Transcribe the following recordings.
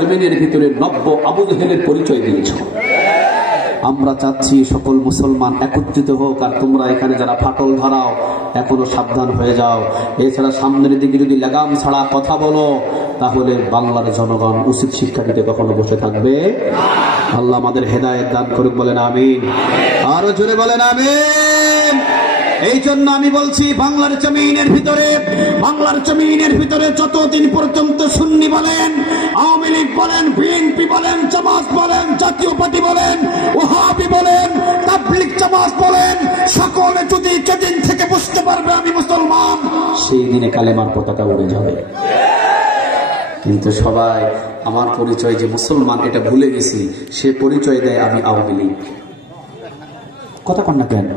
জমিনের ভিতরে নব্য আবু জেহেলের পরিচয় দিয়েছ। আমরা চাচ্ছি সকল মুসলমান একত্রিত হোক, আর তোমরা এখানে যারা ফাটল ধরাও এখনো সাবধান হয়ে যাও। এছাড়া সামনের দিকে যদি লাগাম ছাড়া কথা বলো তাহলে বাংলার জনগণ উচিত শিক্ষা দিতে কখনো বসে থাকবে। আল্লাহ আমাদের হেদায়েত দান করুক, বলেন আমিন। আরো জোরে বলেন আমিন। এই জন্য আমি বলছি বাংলার জমিনের ভিতরে যতদিন পর্যন্ত সুন্নি বলেন, আওয়ামী লীগ বলেন, বিএনপি বলেন, জামাত বলেন, জাতীয় পার্টি বলেন, ওয়াহাবি বলেন, তাবলীগ জামাত বলেন, সকলে যদি যেদিন থেকে বুঝতে পারবে আমি মুসলমান, সেই দিনে কালেমার পতাকা উড়ে যাবে। কিন্তু সবাই আমার পরিচয় যে মুসলমান এটা ভুলে গেছি, সে পরিচয় দেয় আমি আওয়ামী লীগ। কথা কন না কেন?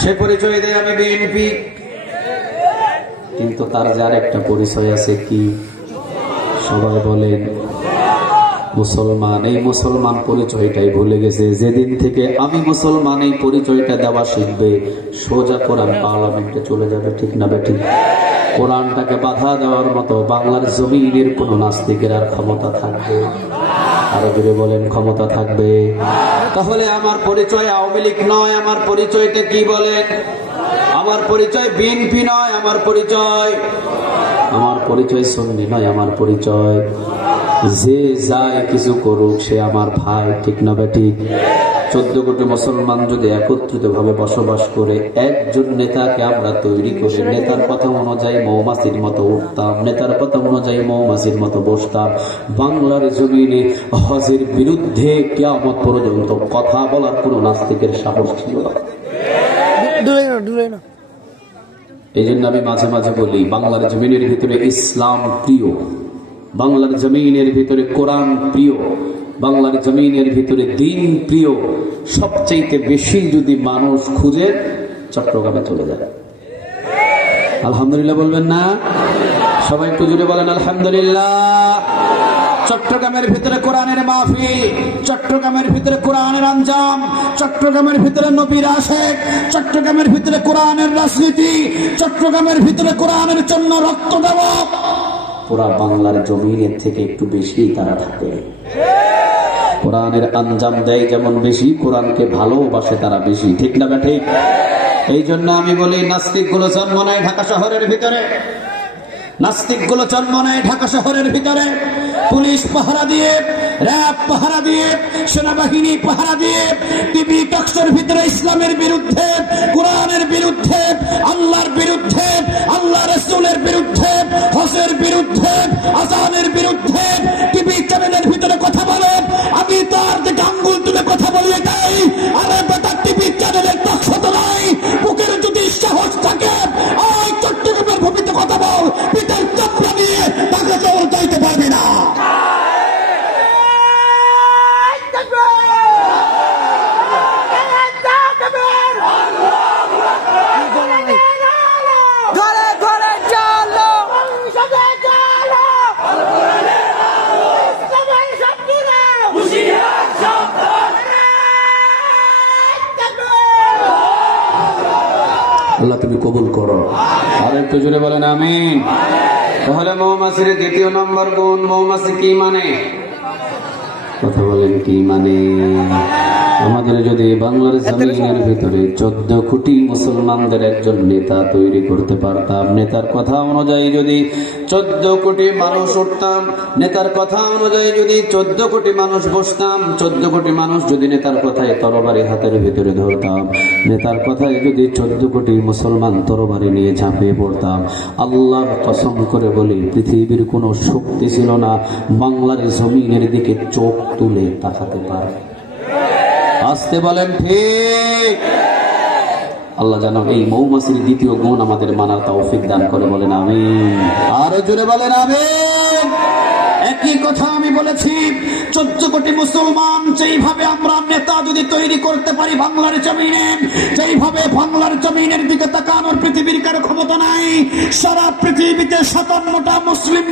সে পরিচয় দেয় আমি বিএনপি, কিন্তু তার যার একটা পরিচয় আছে কি? সবাই বলেন মুসলমান। এই মুসলমান পরিচয়টাই ভুলে গেছে। যেদিন থেকে আমি মুসলমান এই পরিচয়টা দেওয়া শিখবে, সোজা কোরআন পার্লামেন্টে চলে যাবে। ঠিক না বেঠিক? কোরআনটাকে বাধা দেওয়ার মতো বাংলার জমিনের কোন নাস্তিকের আর ক্ষমতা থাকবে? আরো জোরে বলেন ক্ষমতা থাকবে? তাহলে আমার পরিচয় আওয়ামী লীগ নয়, আমার পরিচয়টা কি বলেন? আমার পরিচয় বিএনপি নয়, আমার পরিচয় সুন্নি নয়, আমার পরিচয় যে যায় কিছু করুক সে আমার ভাই। ঠিক না বেঠিক? 14 কোটি মুসলমান যদি একত্রিত ভাবে বসবাস করে একজন নেতাকে আমরা তৈরি করে নেতার কথা অনুযায়ী মৌমাছির মতো উঠতাম, নেতার কথা অনুযায়ী মৌমাছির মতো বসতাম, বাংলার জমিনে হজের বিরুদ্ধে কিয়ামত পর্যন্ত কথা বলার কোন নাস্তিকের সাহস ছিল না। এই জন্য আমি মাঝে মাঝে বলি বাংলার জমিনের ভিতরে ইসলাম প্রিয়, বাংলার জমিনের ভিতরে কোরআন প্রিয়, বাংলার জমিনের ভিতরে দ্বীন প্রিয় সবচেয়ে বেশি যদি মানুষ খুঁজে চট্টগ্রামে চলে যায়। আলহামদুলিল্লাহ বলবেন না? সবাই একটু জুড়ে বলেন আলহামদুলিল্লাহ। চট্টগ্রামের ভিতরে কোরআনের মাহফিল, চট্টগ্রামের ভিতরে কোরআনের আঞ্জাম, চট্টগ্রামের ভিতরে নবীর আশেক, চট্টগ্রামের ভিতরে কোরআনের রাজনীতি, চট্টগ্রামের ভিতরে কোরআনের জন্য রক্ত দেওয়া, পুরা বাংলার জমিনের থেকে একটু বেশি তারা থাকে। কোরআনের আঞ্জাম দেয় যেমন বেশি, কোরআনকে ভালোবাসে তারা বেশি। ঠিক না ঠিক? এই জন্য আমি বলি নাস্তিক গুলো জন্ম নেয় ঢাকা শহরের ভিতরে, নাস্তিকগুলো জন্ম নেয় ঢাকা শহরের ভিতরে। পুলিশ পাহারা দিয়ে, র‍্যাব পাহারা দিয়ে, সেনাবাহিনী পাহারা দিয়ে টিভি টকশোর ভিতরে ইসলামের বিরুদ্ধে, কোরআনের বিরুদ্ধে, আল্লাহর বিরুদ্ধে, আল্লাহ রাসূলের বিরুদ্ধে, হজের বিরুদ্ধে, আযানের বিরুদ্ধে টিভি চ্যানেলের ভিতরে কথা বলে। আমি তার দিকে আঙ্গুল তুলে কথা বলি এটাই, আরে বেটা টিভি চ্যানেলের টকশো তো নাই, বুকের যদি সাহস থাকে ওই চট্টগ্রামের ভূমিতে কথা বল, পিতার চাপড়া দিয়ে তাকে কেউ যাইতে পারবি না। আল্লাহ তুমি কবুল করো। আর একটু জোরে বলেন আমিন। তাহলে মৌমাছির দ্বিতীয় নম্বর গুণ, মৌমাছি কি মানে? কথা বলেন কি মানে? আমাদের যদি বাংলার জমিনের ভিতরে 14 কোটি মুসলমানদের একজন নেতা তৈরি করতে পারতাম, নেতার কথা অনুযায়ী যদি 14 কোটি মানুষ উঠতাম, নেতার কথা অনুযায়ী যদি 14 কোটি মানুষ বসতাম, 14 কোটি মানুষ যদি নেতার কথায় তরবারি হাতের ভিতরে ধরতাম, নেতার কথায় যদি 14 কোটি মুসলমান তরবারি নিয়ে ঝাঁপিয়ে পড়তাম, আল্লাহর কসম করে বলি পৃথিবীর কোনো শক্তি ছিল না বাংলার জমিনের দিকে চোখ তুলে তাকাতে পারে। আসতে বলেন ঠিক? আল্লাহ জানো এই মৌমাছির দ্বিতীয় গুণ আমাদের মানার তৌফিক দান করে, বলেন আমিন। আরো জোরে বলেন আমিন। একই কথা আমি বলেছি, 14 কোটি মুসলমান যেইভাবে আমরা নেতা যদি তৈরি করতে পারি বাংলার জমিনে, যেইভাবে বাংলার জমিনের দিকে তাকানোর পৃথিবীর কারো ক্ষমতা নাই। সারা পৃথিবীতে 57টা মুসলিম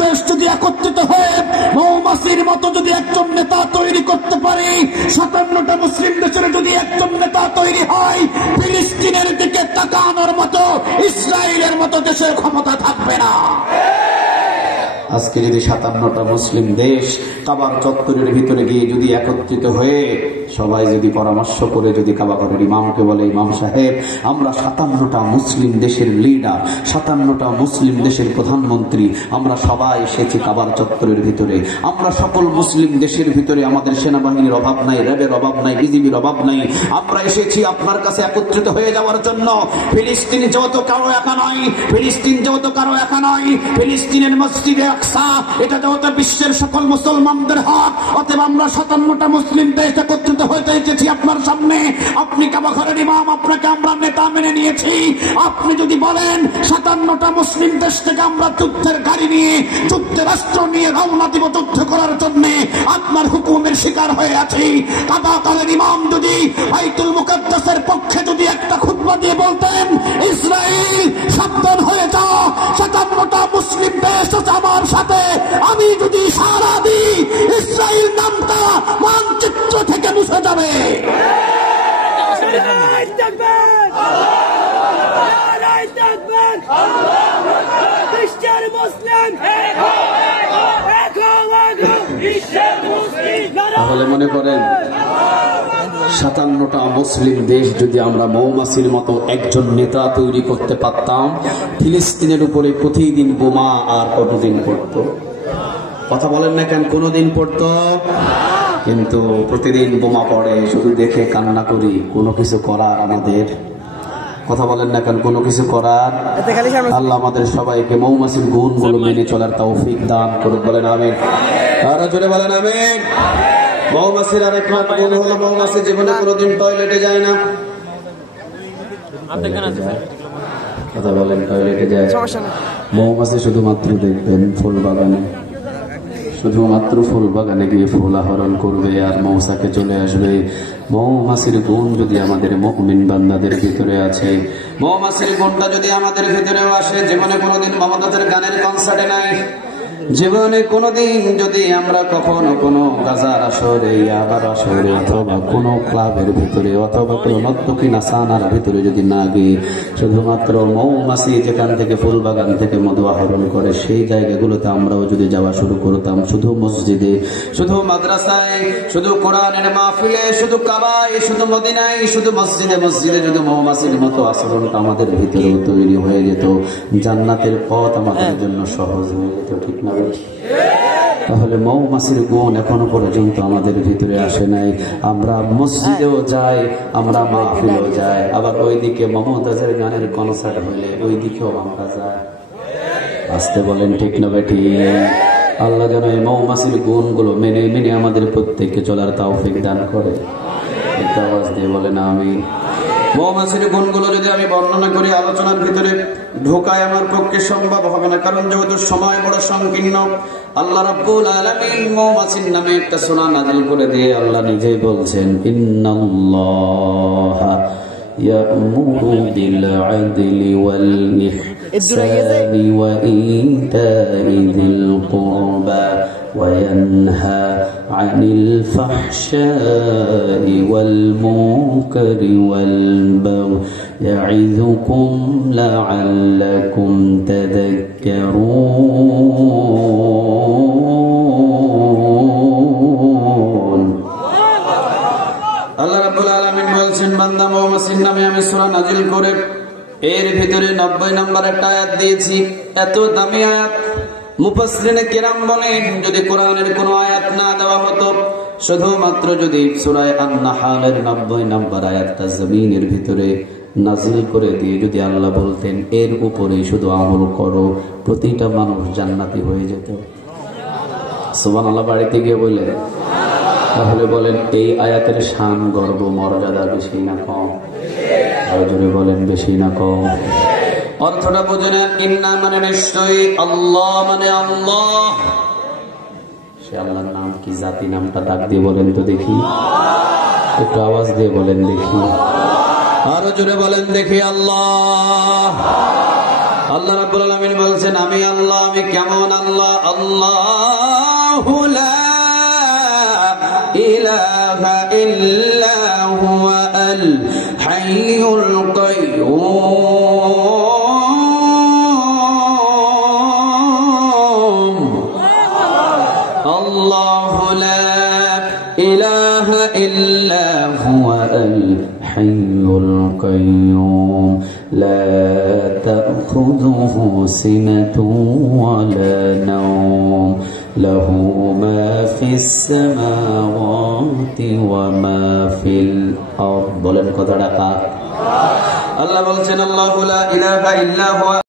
দেশ যদি একত্রিত হয়ে মৌমাছির মতো যদি একজন নেতা তৈরি করতে পারি, 57টা মুসলিম দেশের যদি একজন নেতা তৈরি হয়, ফিলিস্তিনের দিকে তাকানোর মতো, ইসরায়েলের মতো দেশের ক্ষমতা থাকবে না। আজকে যদি 57টা মুসলিম দেশ কাবার চত্বরের ভিতরে গিয়ে যদি একত্রিত হয়ে সবাই যদি পরামর্শ করে যদি কাবা ঘরের ইমামকে বলে, ইমাম সাহেব আমরা 57টা মুসলিম দেশের লিডার, 57টা মুসলিম দেশের প্রধানমন্ত্রী, আমরা সবাই এসেছি কাবার চত্বরের ভিতরে, আমরা সকল মুসলিম দেশের ভিতরে আমাদের সেনাবাহিনীর অভাব নাই, র্যাবের অভাব নাই, বিজিবির অভাব নাই, আমরা এসেছি আপনার কাছে একত্রিত হয়ে যাওয়ার জন্য। ফিলিস্তিন যেহেতু কারো একা নয়, ফিলিস্তিন যেহেতু কারো একা নয়, ফিলিস্তিনের মসজিদে আকসা এটা যেহেতু বিশ্বের সকল মুসলমানদের হক, অতএব আমরা 57টা মুসলিম দেশ একত্রিত হতে এসেছি আপনার সামনে। আপনি কাবা ঘরের ইমাম, আপনাকে আমরা নেতা মেনে নিয়েছি। আপনি যদি বলেন 57টা মুসলিম দেশ থেকে আমরা যুদ্ধের গাড়ি নিয়ে, যুদ্ধরাষ্ট্র নিয়ে রওনা দিব যুদ্ধ করার জন্য, আপনার হুকুমের শিকার হয়ে আছি। কাবা ঘরের ইমাম যদি বাইতুল মুকাদ্দাসের পক্ষে যদি একটা খুতবা দিয়ে বলতেন, ইসরাইল সাবধান হয়ে যাও, 57টা মুসলিম দেশ আছে আমার সাথে, আমি যদি সারা দিই ইসরাইল নামটা মানচিত্র থেকে মুছে যাবে। তাহলে মনে করেন 57টা মুসলিম দেশ যদি আমরা মৌমাছির মতো একজন নেতা তৈরি করতে পারতাম, ফিলিস্তিনের উপরে প্রতিদিন বোমা আর কতদিন পড়তো? কথা বলেন না কেন? কোনদিন পড়তো? কিন্তু প্রতিদিন বোমা পড়ে, শুধু দেখে কান্না করি, কোনো কিছু করার আমাদের, কথা বলেন না কেন, কোনো কিছু করার। আল্লাহ আমাদের সবাইকে মৌমাছির গুণগুলো মেনে চলার তৌফিক দান করুন, বলেন আমিন। আর জোরে বলেন আমিন। মৌমাছির আরেক গুণ হলো মৌমাছি জীবনে কোনোদিন টয়লেটে যায় না। কথা বলেন, টয়লেটে যায়। মৌমাছি শুধুমাত্র দেখবেন ফুল বাগানে, শুধুমাত্র ফুল বাগানে গিয়ে ফুল আহরণ করবে আর মৌসাকে চলে আসবে। মৌমাছির গুণ যদি আমাদের মুমিন বান্দাদের ভিতরে আছে, মৌমাছির গুণটা যদি আমাদের ভিতরেও আসে, জীবনে কোনোদিন মমতাজের গানের কনসার্টে নাই, জীবনে কোনোদিন যদি আমরা কখনো কোনো গাজার আসরে, আবার আসরে, অথবা কোনো ক্লাবের ভিতরে, অথবা কোনো নর্তকী নাসানার ভিতরে যদি না গিয়ে শুধুমাত্র মৌমাছি যেখান থেকে ফুল বাগান থেকে মধু আহরণ করে সেই জায়গাগুলোতে আমরাও যদি যাওয়া শুরু করতাম, শুধু মসজিদে, শুধু মাদ্রাসায়, শুধু কোরআনের মাহফিলে, শুধু কাবায়, শুধু মদিনায়, শুধু মসজিদে মসজিদে যদি মৌমাছির মতো আচরণটা আমাদের ভিতরেও তৈরি হয়ে যেত, জান্নাতের পথ আমাদের জন্য সহজ হয়ে যেত, ঠিক না? তাহলে মৌমাছির গুণ এখনো পর্যন্ত আমাদের ভিতরে আসে নাই। আমরা মসজিদেও যাই, আমরা মাহফিলেও যাই, আবার ওইদিকে মমতাজের গানের কনসার্ট হইলে ওই দিকেও আমরা যাই। আসতে বলেন ঠিক না বেটি? আল্লাহ যেন এই মৌমাছির গুণগুলো মেনে মেনে আমাদের প্রত্যেককে চলার তৌফিক দান করে। একটা আওয়াজ দিয়ে বলেন আমিন। মৌমাছির গুণগুলো যদি আমি বর্ণনা করি, আলোচনার ভিতরে ঢোকায় আমার পক্ষে সম্ভব হবে না, কারণ যেহেতু সময় বড় সংকীর্ণ। আল্লাহ রাব্বুল আলামিন মৌমাছির নামে একটা সূরা নাযিল করে দিয়ে আল্লাহ নিজেই বলছেন, ইন্নাল্লাহা ইয়া'মুরু বিল আদলি ওয়াল ইহসানি ওয়া ইতা'i যিল কুরবা وينهى عن الفحشاء والمنكر والبغي يعظكم لعلكم تذكرون। আল্লাহ রাব্বুল আলামিন বলছেন, বান্দা মৌমাছির নামে আমি সূরা নাযিল করে এর ভিতরে 90 নম্বর একটা আয়াত দিয়েছি। এত দামি আয়াত, মুফাসসিরিনে কেরাম বলেন যদি কোরআনের কোনো আয়াত না দেওয়া হতো, শুধুমাত্র যদি সূরা আন-নাহলের 90 নম্বর আয়াতটা জমিনের ভিতরে নাযিল করে দিয়ে যদি আল্লাহ বলতেন এর উপরে শুধু আমল করো, প্রতিটা মানুষ জান্নাতি হয়ে যেত। সুবহানাল্লাহ। বাড়িতে গিয়ে বলে তাহলে বলেন এই আয়াতের শান, গর্ব, মর্যাদা বেশি না কম? আর জোরে বলেন বেশি না কম? অর্থটা বুঝে নেন। ইন্না মানে নিশ্চয়ই, আল্লাহ মানে আল্লাহ। সে আল্লাহর নাম কি? জাতি নামটা ডাক দিয়ে বলেন তো দেখি, একটু আওয়াজ দিয়ে বলেন দেখি, আরো জোরে বলেন দেখি। আল্লাহ। আল্লাহ রাব্বুল আলামিন বলছেন আমি আল্লাহ। আমি কেমন আল্লাহ? আল্লাহু লা ইলাহা ইল্লা হুয়া আল হাইয়ুল কাইয়্যুম আল্লাহু লা ইলাহা ইল্লা হুয়াল হাইয়ুল কাইয়্যুম লা তাখুযুহু সিনাতুন ওয়ালা নাওম লাহু মা ফিস সামাওয়াতি ওয়া মা ফিল আরদ। বলেন কথাটা কার? আল্লাহ বলছেন আল্লাহু লা ইলাহা ইল্লা হুয়া